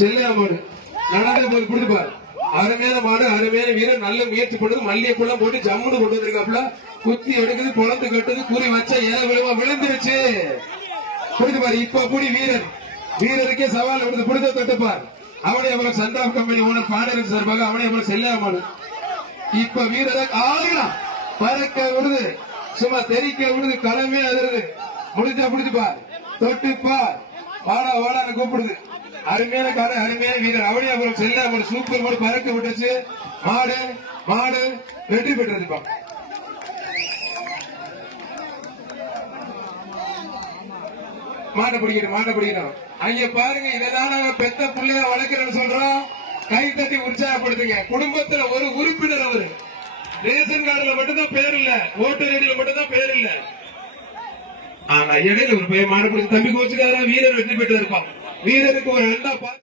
செல்லையா மாடு நடந்த போது கொடுத்துப்பாரு. அருமையான மாடு, அருமையான வீரர், நல்ல முயற்சி பண்ணுது. மல்லிகைப்பூலாம் போட்டு ஜம்முன்னு கொண்டு வந்திருக்காப்புல. குத்தி எடுக்குது, குளத்து கட்டுது, குறி வச்ச இலை விழுவா விழுந்துருச்சு. கொடுத்துப்பாரு. இப்ப கூடி வீரர், வீரருக்கே சவால் விடுது. கொடுத்த தட்டுப்பார். அவனை எவ்வளவு சந்தாப் கம்பெனி ஓனர் பாடகர் சார்பாக அவனை எவ்வளவு செல்லையா மாடு. இப்ப வீரரை ஆகலாம் பறக்க விடுது, சும்மா தெரிக்க விடுது, களமே அதிருது. முடிஞ்சா பிடிச்சுப்பார், தொட்டுப்பார், வாடா வாடான்னு கூப்பிடுது. அருமையான கார, அருமையான வீரர். அவனே அப்புறம் செல்ல ஒரு சூப்பர் மாடு பறக்க விட்டுச்சு. மாடு மாடு வெற்றி பெற்றிருப்பா. மாட்டை பிடிக்கணும், மாட்டை பிடிக்கணும். அங்க பாருங்க, இதெல்லாம் நாங்க பெத்த பிள்ளைய வளர்க்கிறேன்னு சொல்றோம். கை தட்டி உற்சாகப்படுத்துங்க. குடும்பத்துல ஒரு உறுப்பினர் அவரு. ரேஷன் கார்டுல மட்டும்தான் பேர் இல்ல, ஓட்டர் ஐடியில மட்டும்தான் பேர் இல்ல. ஆனா இடையில ஒரு பையன் மாடு பிடிச்சி தம்பி கோச்சுக்காரா வீரர் வெற்றி பெற்று இருப்பான். வீரருக்கு ஒரு ரெண்டா